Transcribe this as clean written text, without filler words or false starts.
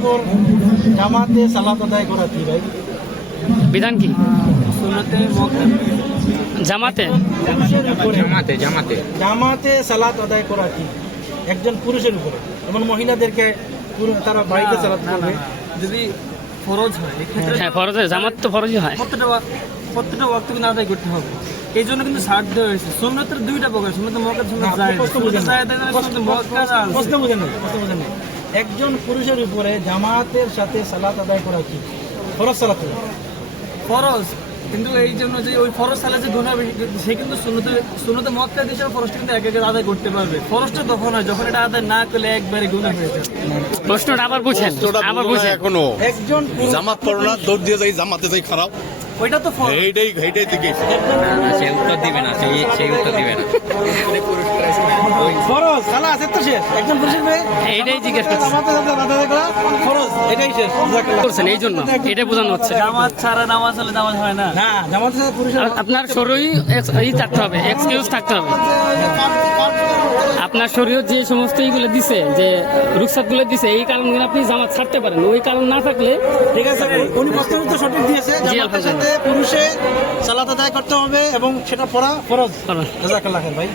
উপর জামাতে সালাত আদায় করা কি ভাই? বিধান কি? সুন্নতে মুআক্কাদা। জামাতে জামাতে সালাত আদায় করা কি একজন পুরুষের উপরে, যেমন মহিলাদেরকে তারা বাড়িতে সালাত করবে। যদি ফরজ হয় এক্ষেত্রে হ্যাঁ ফরজ হয়, জামাত তো ফরজই হয়। প্রত্যেকটা ওয়াক্ত কিন্তু আদায় করতে হবে। এই জন্য কিন্তু ছাড় দেওয়া হয়েছে। সুন্নতের দুইটা প্রকার, সুন্নতে মুআক্কাদা, সুন্নতে জায়েজ। সুন্নতে জায়েজ মানে সুন্নতে মুআক্কাদা আছে। প্রশ্ন বুঝেন নাই। একজন পুরুষের উপরে জামাতের সাথে সালাত আদায় করা কি ফরজ সালাত? ফরজ, কিন্তু এই জন্য যে ওই ফরজ সালে যে গুনাহ সে কিন্তু সুন্নতে মুআক্কাদা হিসেবে ফরজটা কিন্তু এক আদায় করতে পারবে। ফরজটা তখন হয় যখন এটা আদায় না করলে একবারে গুনাহ হয়ে যায়। প্রশ্নটা আবার বুঝেন, আবার বুঝেন। এখনো একজন জামাত পড়ো না, দৌড় দিয়ে যাই জামাতে যাই খারাপ, ওইটা তো ফরজ। এইটাই থেকে সেই উত্তর দিবে না, সেই উত্তর দিবে না। ফরজ খালাস, এত শেষ। একজন পুরুষের উপরে এইটাই জিজ্ঞেস করছেন, জামাতে সালাত আদায় করা ফরজ, এটাই শেষ। করছেন এই জন্য এটা বোঝানো হচ্ছে। জামাত ছাড়া নামাজ হলে নামাজ হয় না। না, জামাতের সাথে পুরুষের আপনার শরীর ই থাকতে হবে, এক্সকিউজ থাকতে হবে। আপনার শরীর যে সমস্ত এইগুলো দিছে, যে রুকসাতগুলো দিছে, এই কারণগুলো আপনি জামাত ছাড়তে পারেন। ওই কারণ না থাকলে ঠিক আছে, উনি প্রশ্নের উত্তর সঠিক দিয়েছে। জি, জামাতের সাথে পুরুষে সালাত আদায় করতে হবে এবং সেটা পড়া ফরজ। ফরজ। জাযাকাল্লাহ খাইর ভাই।